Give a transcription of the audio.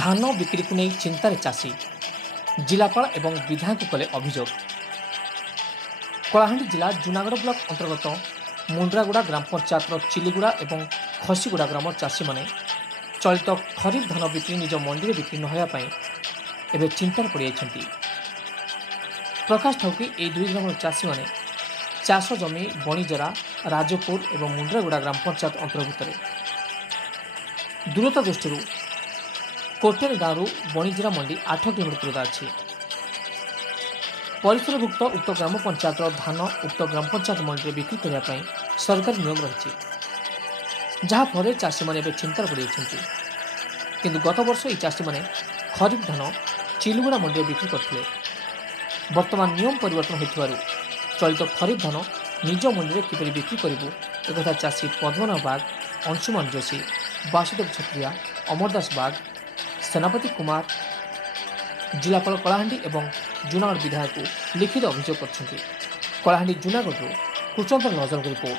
धान बिक्री को नहीं चिंतार चाषी जिलापाल एवं विधायक कले अभियोग। कलाहांडी जिला जूनागढ़ ब्लॉक अंतर्गत मुंड्रागुड़ा ग्राम पंचायतर चिलीगुड़ा और खसीगुड़ा ग्राम चाषी मैंने चलित खरीफ धान बिक्री निज मंडी बिक्री नहोयापाई एवं चिंतार पड़ जाइछन्ति। प्रकाश ठाउकी ए दुई ग्राम चाषी मैंने चाष जमी बणिजरा राजपुर और मुंड्रागुड़ा ग्राम पंचायत अंतर्भुक्त दूरता दृष्टि कोटेर गाँव बणिजरा मंडी 8 किलोमीटर दूरता अच्छी। परिसरभुक्त उक्त ग्राम पंचायत धान उक्त ग्राम पंचायत मंडी बिक्री करने सरकारी नियम रही जहाँफल चाषी मैंने चिंतार पड़ जाइछन्ति। किंतु गत वर्ष ये चाषी मैंने खरीफ धान चिलुगुड़ा मंडी बिक्री करते। वर्तमान नियम परिवर्तन होइथिबारु चलित खरीफ धान निज मंडी किपरि बिक्री करिबु एकथा चाषी पद्मनाभ बाग, अंशुमान जोशी, वासुदेव छत्रिया, अमरदास बाग, सेनापति कुमार जिलापाल कलाहांडी एवं जूनागढ़ विधायक लिखित अभियोग कर कलाहांडी जूनागढ़ कुचंदर नजर रिपोर्ट।